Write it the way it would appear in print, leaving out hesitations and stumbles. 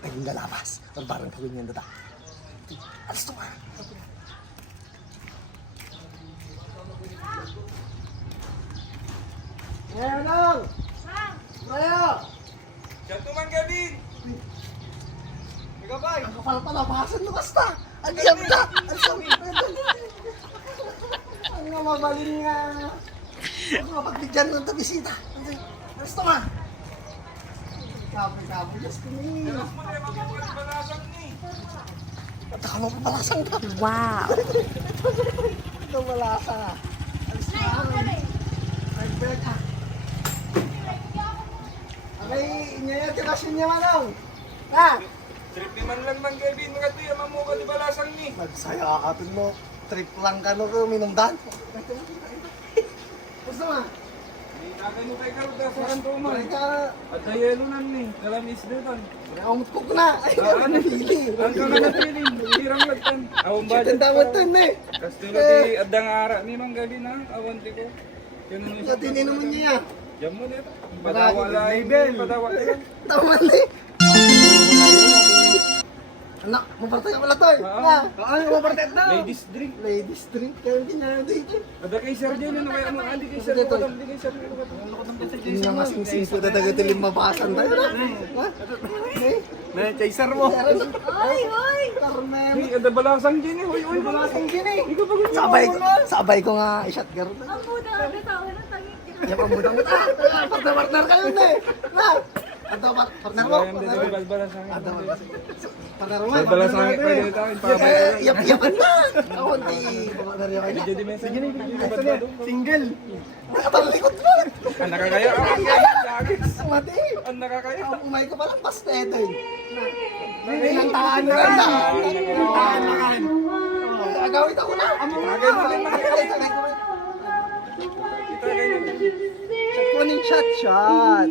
naging lalapas. Or parang kagawin yung data. Alis to ka. Ngayon lang! Ngayon! Gentleman Gavin! Magabay! Ang kapal pala, bahasan mo kasta! Ang iyam ka! Ang sabi! Ang nga mabalin nga! Ang nga pagbigyan ng tabisita! Alis to ka! Kapoy, yes ko ni! Alas mo na yung mga balasan ni! At ka mo pabalasang ka! Wow! Ito balasa! Alis to ka! Nagbert ka! Abay, inyayat ka kasi niya manong! Ha? Trip ni man lang man Gavin, mga tuya, mamuka di balasan ni! Nagsaya ka dun mo. Trip lang ka no, minumdan. Basta ma? Nakay mo kay Karuta sa kanto man. Ka, At ayelo nan ni, kalamis doon. nakamot ko na. Ay, Ano? napili. Ang kang napiling, hirang lagtan. Awang budget Ang damot dun eh. Kastilo di adang ara ni Mang Gavin ha, awanti ko. Yun ang Sa tininuman niya. Diyan mo nito. Padawa lang. Padawa lang. Taman eh. Anak, mapartay ka pala to eh. Oo. Ha? Ano mapartay na? Ladies drink. Ladies drink. Kaya hindi na dito. Ada kay Sir Jen, ano kaya mo? Andi kay Sir Jen. Andi kay Sir Jen. Hindi nga masing-sing ko talaga ito limabasan tayo. Ha? Na, chaser mo. Ay, ay. Carmen. Hey, ada balasang Jen eh. Uy, Balasang gin eh. Ikaw pa gusto Sabay ko nga i-shot girl. Ang muda, bitaw na tangik. Ya pamuda-muda. Partner kayo na eh. Na. Anto partner mo. Balasang. Partner mo. Balasang pwede tayo. Yapan na. Awon di partner yo kayo. Jadi mesa. Single. Nakatalikod mo. Ang nakakaya. Mati. Ang nakakaya. Ang umay ko palang pasteto eh. Nantahan na lang. Nantahan na kan. Agawin ako na. Agawin mo rin. Kita kayo. Shot ko ng shot.